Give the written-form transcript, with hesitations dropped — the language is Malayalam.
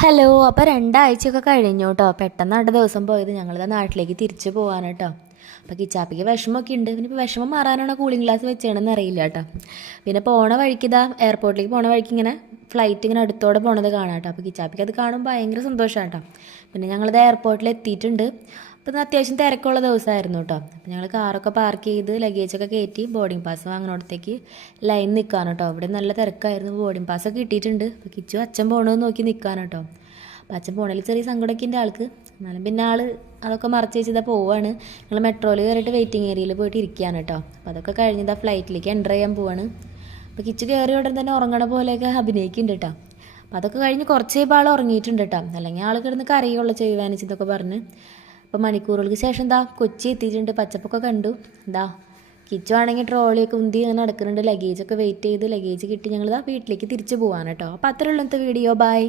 ഹലോ. അപ്പോൾ രണ്ടാഴ്ചയൊക്കെ കഴിഞ്ഞു കേട്ടോ. പെട്ടെന്നാണ് ദിവസം പോയത്. ഞങ്ങളിത് നാട്ടിലേക്ക് തിരിച്ചു പോകാൻ കേട്ടോ. അപ്പോൾ കിച്ചാപ്പിക്ക് വിഷമമൊക്കെ ഉണ്ട്. പിന്നെ ഇപ്പോൾ വിഷമം മാറാനാണോ കൂളിംഗ് ഗ്ലാസ് വെച്ചേണെന്ന് അറിയില്ല കേട്ടോ. പിന്നെ പോണ വഴിക്ക് ഇതാ എയർപോർട്ടിലേക്ക് പോണ വഴിക്ക് ഇങ്ങനെ ഫ്ലൈറ്റ് ഇങ്ങനെ അടുത്തോടെ പോണത് കാണാം കേട്ടോ. അപ്പോൾ കിച്ചാപ്പിക്ക് അത് കാണുമ്പോൾ ഭയങ്കര സന്തോഷമാണ് കേട്ടോ. പിന്നെ ഞങ്ങളിത് എയർപോർട്ടിൽ എത്തിയിട്ടുണ്ട്. അപ്പോൾ അത്യാവശ്യം തിരക്കുള്ള ദിവസമായിരുന്നു കേട്ടോ. അപ്പോൾ ഞങ്ങൾ കാറൊക്കെ പാർക്ക് ചെയ്ത് ലഗേജൊക്കെ കയറ്റി ബോർഡിംഗ് പാസ് വാങ്ങുന്നിടത്തേക്ക് ലൈൻ നിൽക്കാൻ കേട്ടോ. ഇവിടെ നല്ല തിരക്കായിരുന്നു. ബോർഡിംഗ് പാസ്സൊക്കെ കിട്ടിയിട്ടുണ്ട്. അപ്പോൾ കിച്ചു അച്ഛൻ പോകണമെന്ന് നോക്കി നിൽക്കാൻ കേട്ടോ. അപ്പോൾ അച്ഛൻ പോണതിൽ ചെറിയ സങ്കടമൊക്കെ ഉണ്ട് ആൾക്ക്. എന്നാലും പിന്നെ അതൊക്കെ മറച്ച് വെച്ചിതാ പോവാണ്. ഞങ്ങൾ മെട്രോയിൽ കയറിയിട്ട് വെയിറ്റിംഗ് ഏരിയയിൽ പോയിട്ട് ഇരിക്കുകയാണ് കേട്ടോ. അപ്പോൾ അതൊക്കെ കഴിഞ്ഞിതാ ഫ്ലൈറ്റിലേക്ക് എൻ്റർ ചെയ്യാൻ പോവാണ്. അപ്പോൾ കിച്ചു കയറി ഉടൻ തന്നെ ഉറങ്ങണ പോലെയൊക്കെ അഭിനയിക്കുന്നുണ്ട് കേട്ടോ. അപ്പോൾ അതൊക്കെ കഴിഞ്ഞ് കുറച്ച് കഴിയുമ്പോൾ ആൾ ഉറങ്ങിയിട്ടുണ്ട് കേട്ടോ. അല്ലെങ്കിൽ ആൾ കിടന്ന് കരയുള്ള ചെവി വേനിച്ചതൊക്കെ പറഞ്ഞ്. അപ്പോൾ മണിക്കൂറുകൾക്ക് ശേഷം എന്താ കൊച്ചി എത്തിയിട്ടുണ്ട്. പച്ചപ്പൊക്കെ കണ്ടു. എന്താ കിച്ചു ആണെങ്കിൽ ട്രോളിയൊക്കെ ഉന്തി അങ്ങനെ നടക്കുന്നുണ്ട്. ലഗേജൊക്കെ വെയിറ്റ് ചെയ്ത് ലഗേജ് കിട്ടി ഞങ്ങളിതാ വീട്ടിലേക്ക് തിരിച്ചു പോകാൻ കേട്ടോ. അപ്പോൾ അത്രയുള്ള ഇന്നത്തെ വീഡിയോ. ബൈ.